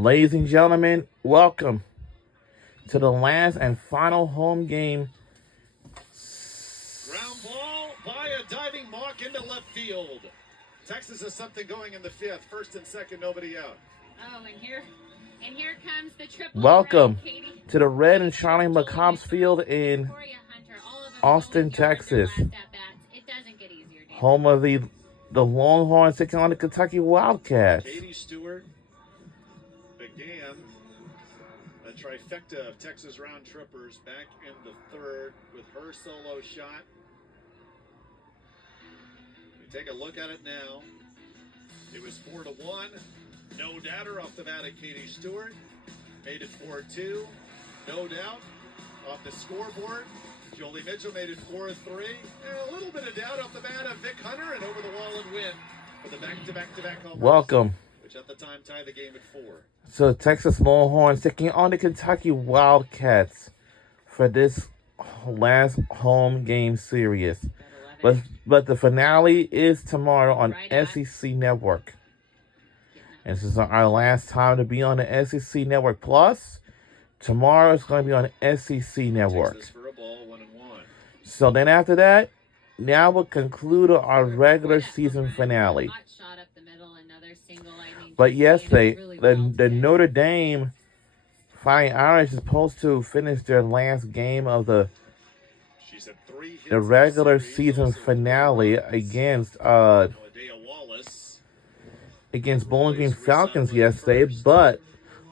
Ladies and gentlemen, welcome to the last and final home game. Ground ball by a diving Mauch into left field. Texas has something going in the fifth. First and second, nobody out. Oh, and here comes the triple. Welcome to the Red and Shining McCobbs Field in Austin, Texas. Home of the Longhorns taking on the Kentucky Wildcats. Katie Stewart began a trifecta of Texas round trippers back in the third with her solo shot. We take a look at it now. It was 4-1. No doubter off the bat at Katie Stewart. Made it 4-2. No doubt off the scoreboard. Jolie Mitchell made it 4-3. And a little bit of doubt off the bat of Vic Hunter, and over the wall and win for the back-to-back home runs, Welcome. which at the time tied the game at 4. So Texas Longhorns taking on the Kentucky Wildcats for this last home game series. But the finale is tomorrow on SEC Network. And this is our last time to be on the SEC Network. Plus, tomorrow is going to be on the SEC Network. Texas for a ball, 1-1. So then after that, now we'll conclude our regular season finale. But yesterday, the Notre Dame Fighting Irish is supposed to finish their last game of the regular season finale against Bowling Green Falcons yesterday, but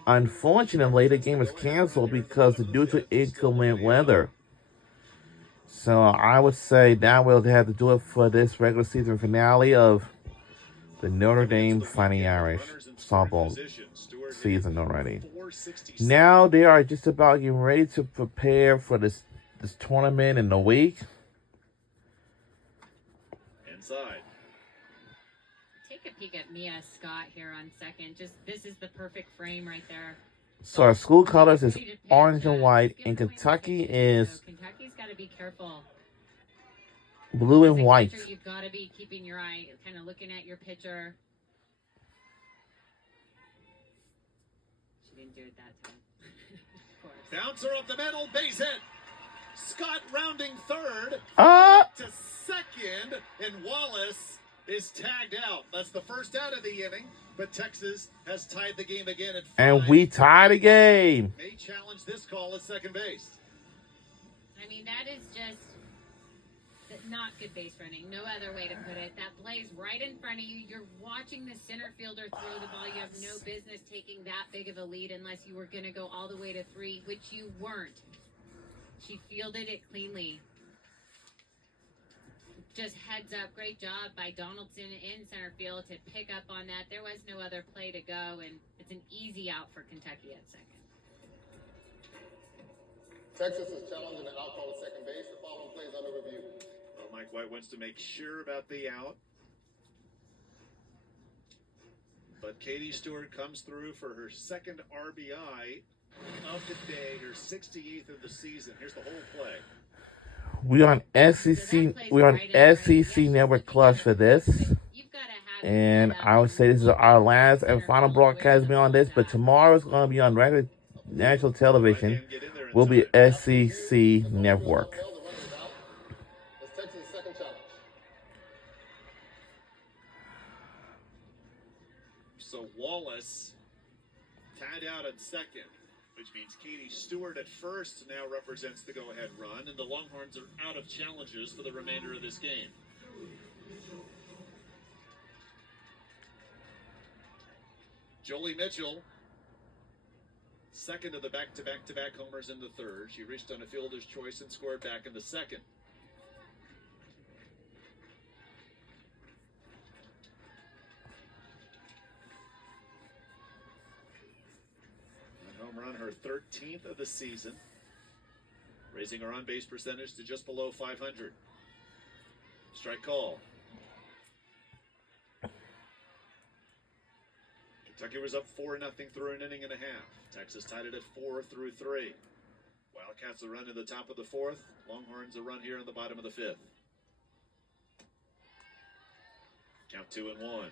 unfortunately the game was canceled because due to inclement weather. So I would say that we'll have to do it for this regular season finale of the Notre Dame Fighting Irish softball season already. Now they are just about getting ready to prepare for this tournament in a week. Inside. Take a peek at Mia Scott here on second. This is the perfect frame right there. So our school colors is orange and white, and Kentucky is Kentucky's got to be careful. Blue and white. You've got to be keeping your eye, kind of looking at your pitcher. She didn't do it that time. Of course. Bouncer up the middle, base hit. Scott rounding third. To second, and Wallace is tagged out. That's the first out of the inning, but Texas has tied the game again at 5. And we tied the game. May challenge this call at second base. I mean, that is just not good base running. No other way to put it. That play's right in front of you. You're watching the center fielder throw the ball. You have no business taking that big of a lead unless you were going to go all the way to 3, which you weren't. She fielded it cleanly. Just heads up. Great job by Donaldson in center field to pick up on that. There was no other play to go, and it's an easy out for Kentucky at second. Texas is challenging the outcall at second base. The following plays under review. Well, Mike White wants to make sure about the out. But Katie Stewart comes through for her second RBI of the day, her 68th of the season. Here's the whole play. We're on SEC Network Plus for this. And I would say this is our last and final broadcast be on this, but tomorrow is going to be on regular national television. Will be SEC Network. So Wallace tied out at second, which means Katie Stewart at first now represents the go-ahead run, and the Longhorns are out of challenges for the remainder of this game. Jolie Mitchell, second of the back-to-back homers in the third. She reached on a fielder's choice and scored back in the second. Home run, her 13th of the season, raising her on-base percentage to just below 500. Strike call. Kentucky was up 4-0 through an inning and a half. Texas tied it at 4 through 3. Wildcats a run in the top of the fourth. Longhorns a run here in the bottom of the fifth. Count 2-1.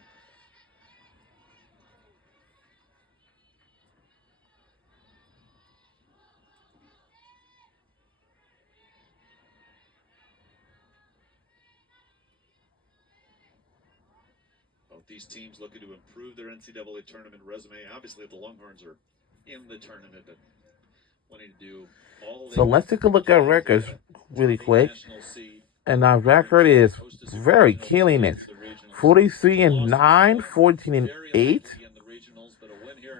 with these teams looking to improve their NCAA tournament resume. Obviously, the Longhorns are in the tournament, but wanting to do all. So let's take a look at records really quick. National seed. And our record is very killing it. 43-9, 14-8.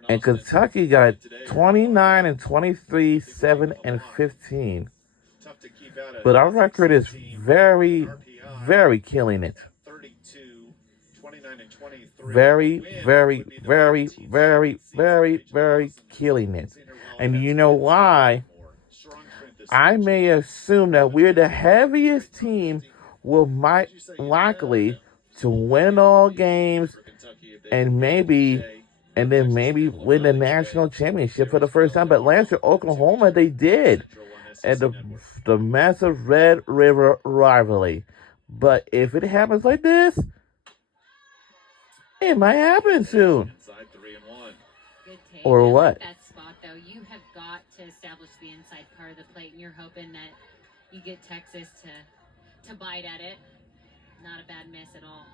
And Kentucky got 29-23, 7-15. But our record is very, very killing it. 32, 29 and 23. Very, very, very, very, very, very killing it. And you know why? I may assume that we're the heaviest team will might likely to win all games and then maybe win the national championship for the first time. But last year, Oklahoma, they did at the massive Red River rivalry. But if it happens like this, it might happen soon. Inside 3 and 1. Good take. Or I like what? that spot, though. You have got to establish the inside part of the plate, and you're hoping that you get Texas to bite at it. Not a bad miss at all.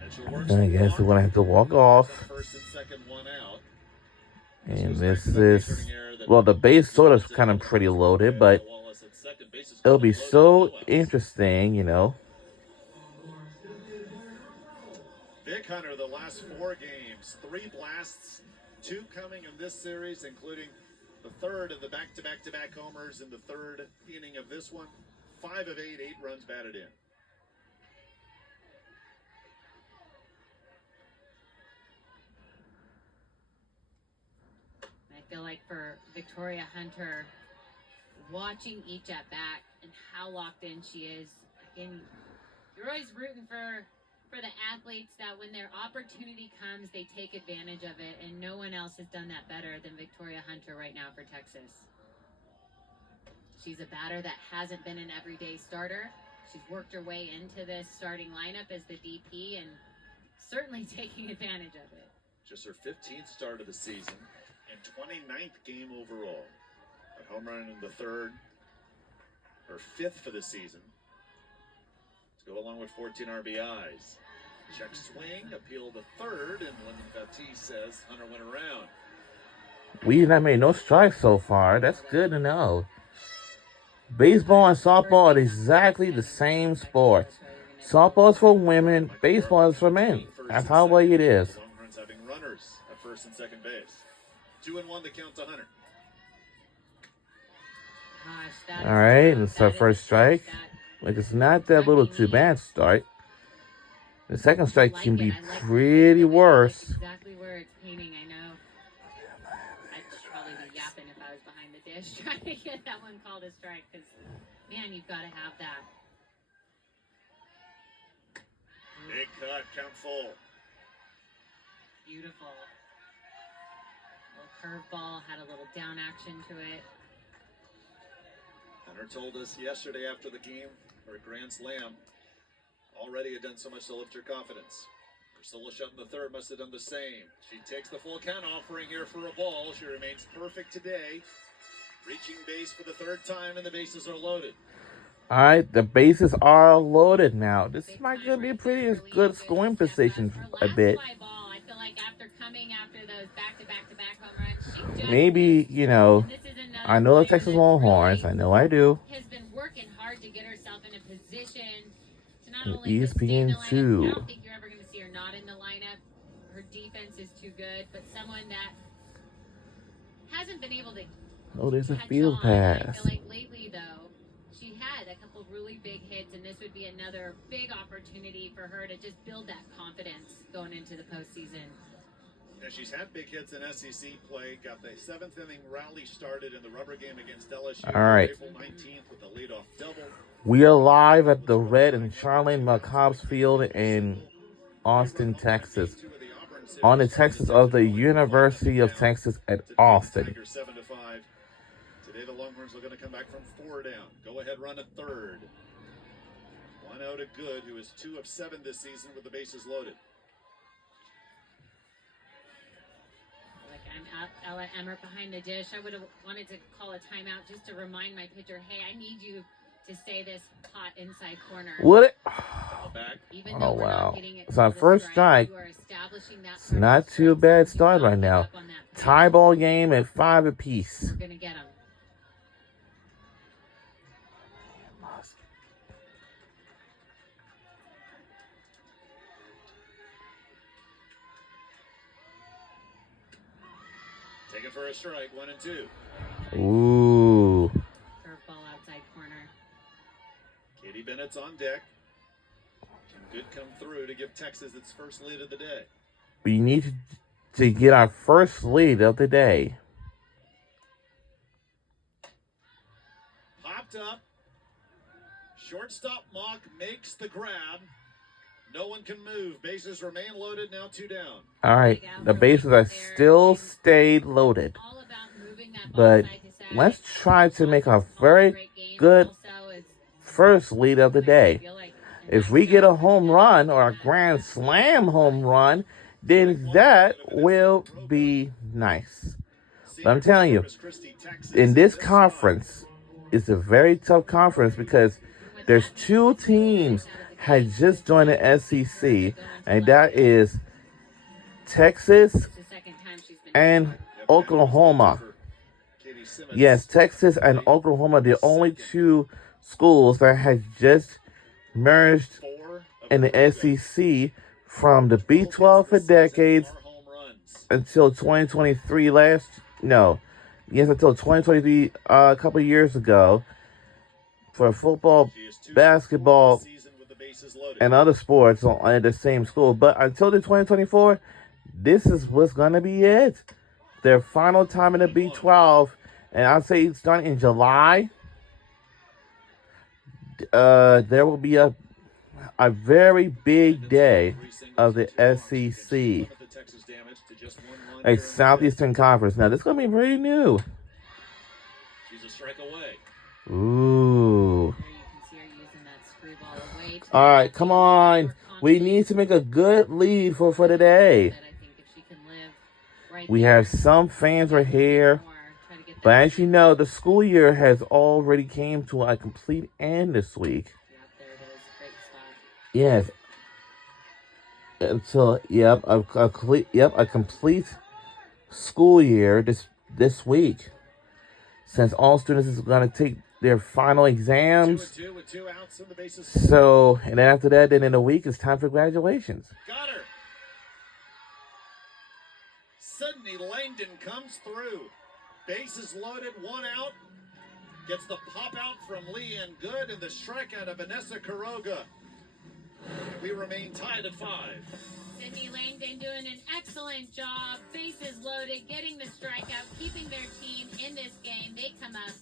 I guess we're going to have to walk off. First and second one out. And this is, well, the base sort of kind of pretty loaded, but it'll be so interesting, you know. Vic Hunter, the last 4 games, 3 blasts, 2 coming in this series, including the third of the back-to-back-to-back homers in the third inning of this one. 5 of 8, 8 runs batted in. I feel like for Victoria Hunter, watching each at bat and how locked in she is, again, you're always rooting for the athletes that when their opportunity comes, they take advantage of it, and no one else has done that better than Victoria Hunter right now for Texas. She's a batter that hasn't been an everyday starter. She's worked her way into this starting lineup as the DP and certainly taking advantage of it. Just her 15th start of the season and 29th game overall. A home run in the third, her 5th for the season. To go along with 14 RBIs. Check swing, appeal to third, and when Baptiste says Hunter went around. We've not made no strikes so far. That's good to know. Baseball and softball are exactly the same sport. Softball is for women, baseball is for men. That's how way it is. Longhorns having runners at first and second base. 2 and 1 to count to Hunter. Gosh, All right, and it's our first strike. Like, it's not that little too bad start. The second strike can be pretty worse. Exactly where it's painting, I know. I'd probably be yapping if I was behind the dish trying to get that one called a strike because, man, you've got to have that. Big cut, count full. Beautiful. Little curveball, had a little down action to it. Hunter told us yesterday after the game, her grand slam already had done so much to lift her confidence. Priscilla Shelton the third must have done the same. She takes the full count offering here for a ball. She remains perfect today. Reaching base for the third time, and the bases are loaded. All right, the bases are loaded now. This might gonna be a pretty good scoring position a bit. Ball, I feel like after coming after those back-to-back home runs, she just Maybe, you know, this is another I know the player Texas that Longhorns. I know I do. has been working hard to get herself in a position to not only ESPN just stay in the lineup. I 2. don't think you're ever going to see her not in the lineup. Her defense is too good, but someone that hasn't been able to Oh, there's a catch field on. I pass. feel like lately, though, she had a couple really big hits, and this would be another big opportunity for her to just build that confidence going into the postseason. Now, she's had big hits in SEC play. Got the 7th inning rally started in the rubber game against LSU. All right. April 19th with a leadoff double. We are live at the Red and Charlene McCobbs Field in Austin, Texas. On the Texas of the University of Texas at Austin. 7-5. Today the Longhorns are going to come back from 4 down. Go ahead run at third. 1-0 to Good, who is 2 of 7 this season with the bases loaded. Like I'm Ella Emmert behind the dish. I would have wanted to call a timeout just to remind my pitcher, hey, I need you to stay this hot inside corner. Would it? Foul back. Even Oh, though we're wow. not getting it It's on to the first strike. you are establishing that It's part of not the too strike bad zone. start Do not right now. give up on that. Tie ball game at 5 apiece. We're gonna get them. Take it for a strike. 1 and 2. Ooh. Curveball outside corner. Katie Bennett's on deck. Can good come through to give Texas its first lead of the day. We need to get our first lead of the day. Popped up. Shortstop Mock makes the grab. No one can move. Bases remain loaded. Now 2 down. All right. The bases are still stayed loaded. All about moving that But ball side to side. let's try to make a very Great game. good Also, it's first lead of the day. feel like If we get a home run or a grand slam home run, then that will be nice. But I'm telling you, in this conference, it's a very tough conference because there's 2 teams had just joined the SEC, and that is Texas it's the second time she's been and Oklahoma. Yes, Texas and Oklahoma are the only 2 schools that had just merged in the SEC from the B12 for decades until 2023 until 2023 a couple years ago for football, basketball, and other sports at the same school. But until the 2024, this is what's going to be it. Their final time in the B12, and I'll say it's done in July. There will be a very big day of the SEC, a Southeastern Conference. Now, this is going to be very new. She's a strike away. Ooh. Here you can see her using that screwball away to All right, come on. We need to make a good lead for today. I think if she can live right We there, have some fans right here. more, try to get But that- as you know, the school year has already came to a complete end this week. Yep, there it is. Great spot. Yes. Until a complete school year this week. Since all students is gonna take their final 2 exams. and 2 with 2 outs and the bases. So, and then after that, then in a week, it's time for graduations. Got her. Sydney Langdon comes through. Bases loaded, 1 out. Gets the pop out from Leanne Good and the strikeout of Vanessa Quiroga. We remain tied at 5. Sydney Langdon doing an excellent job. Bases loaded, getting the strikeout, keeping their team in this game. They come up,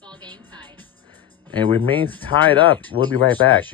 ball game tied. And remains tied up. We'll be right back.